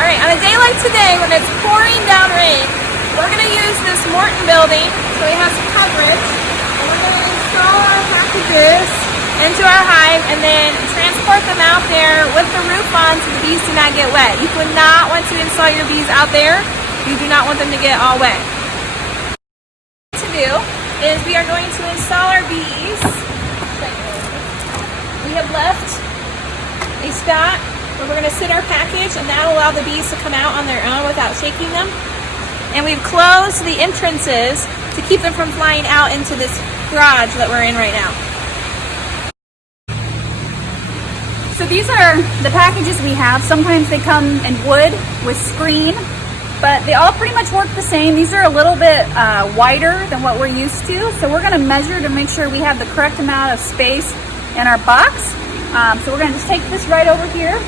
Alright, on a day like today when it's pouring down rain, we're going to use this Morton building so we have some coverage. And we're going to install our packages into our hive and then transport them out there with the roof on so the bees do not get wet. You would not want to install your bees out there. You do not want them to get all wet. What to do is we are going to install our bees. We have left a spot where we're going to sit our package, and that will allow the bees to come out on their own without shaking them. And we've closed the entrances to keep them from flying out into this garage that we're in right now. So these are the packages we have. Sometimes they come in wood with screen, but they all pretty much work the same. These are a little bit wider than what we're used to. So we're gonna measure to make sure we have the correct amount of space in our box. So we're gonna just take this right over here.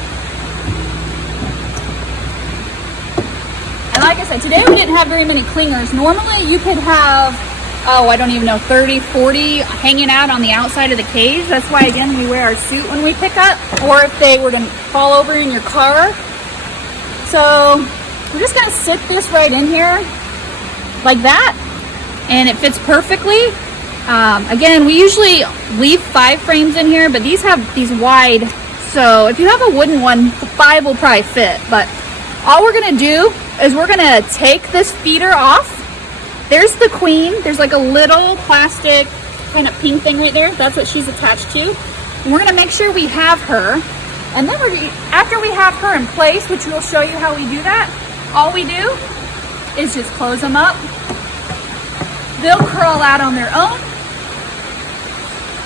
And like I said, today we didn't have very many clingers. Normally you could have, I don't even know, 30, 40 hanging out on the outside of the cage. That's why, again, we wear our suit when we pick up, or if they were to fall over in your car. So we're just gonna sit this right in here like that, and it fits perfectly. Again, we usually leave 5 frames in here, but these have these wide, so if you have a wooden one, the 5 will probably fit. But all we're gonna do is we're gonna take this feeder off. There's the queen. There's like a little plastic kind of pink thing right there. That's what she's attached to. And we're gonna make sure we have her. And then after we have her in place, which we'll show you how we do that, all we do is just close them up. They'll crawl out on their own,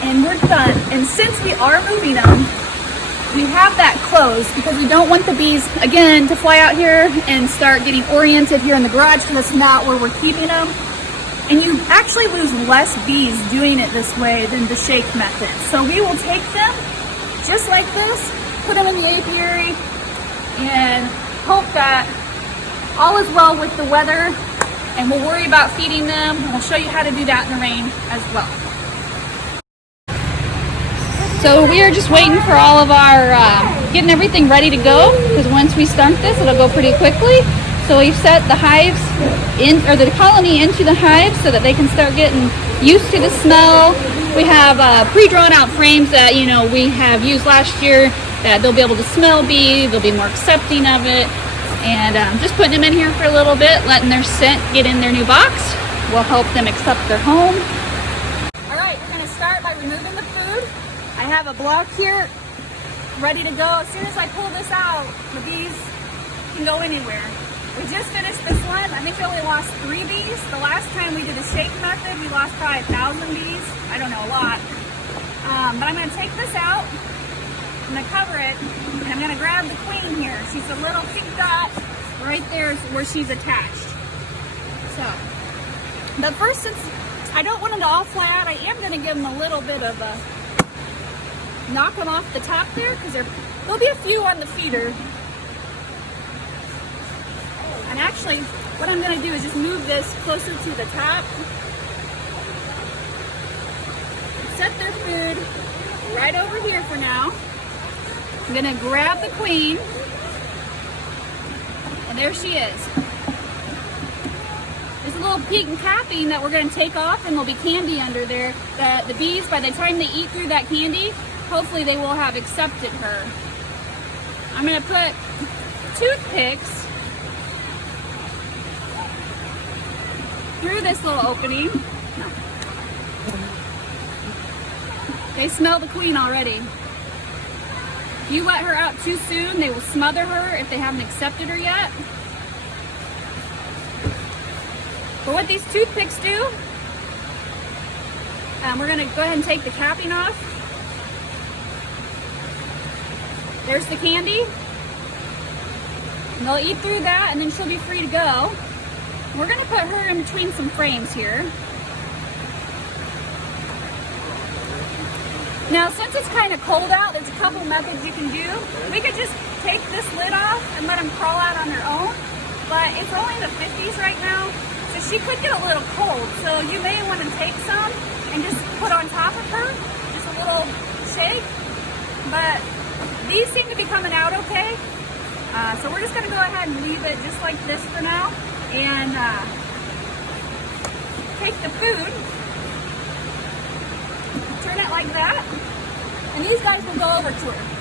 and we're done. And since we are moving them, we have that closed because we don't want the bees, again, to fly out here and start getting oriented here in the garage, because that's not where we're keeping them. And you actually lose less bees doing it this way than the shake method. So we will take them just like this, put them in the apiary, and hope that all is well with the weather, and we'll worry about feeding them, and we'll show you how to do that in the rain as well. So we are just waiting for all of our, getting everything ready to go, because once we start this, it'll go pretty quickly. So we've set the hives in, or the colony into the hives so that they can start getting used to the smell. We have pre-drawn out frames that, you know, we have used last year, that they'll be able to smell bee, they'll be more accepting of it. And just putting them in here for a little bit, letting their scent get in their new box will help them accept their home. All right, we're gonna start by removing the food. I have a block here ready to go. As soon as I pull this out, the bees can go anywhere. We just finished this one. I think we only lost 3 bees. The last time we did a shake method, we lost probably 1,000 bees. I don't know, a lot. But I'm gonna take this out, I'm gonna cover it, and I'm gonna grab the queen here. She's a little pink dot right there where she's attached. So, but first, since I don't want them to all fly out, I am gonna give them a little bit of a knock them off the top there, because there'll be a few on the feeder. And actually, what I'm gonna do is just move this closer to the top. Set their food right over here for now. I'm gonna grab the queen, and there she is. There's a little pink capping that we're gonna take off, and there'll be candy under there. The bees, by the time they eat through that candy, hopefully they will have accepted her. I'm gonna put toothpicks through this little opening. No. They smell the queen already. If you let her out too soon, they will smother her if they haven't accepted her yet. But what these toothpicks do, we're gonna go ahead and take the capping off. There's the candy. And they'll eat through that, and then she'll be free to go. We're gonna put her in between some frames here. Now, since it's kind of cold out, there's a couple methods you can do. We could just take this lid off and let them crawl out on their own, but it's only in the 50s right now, so she could get a little cold. So you may want to take some and just put on top of her, just a little shake. But these seem to be coming out okay. So we're just gonna go ahead and leave it just like this for now, and take the food, turn it like that, and these guys will go over to her.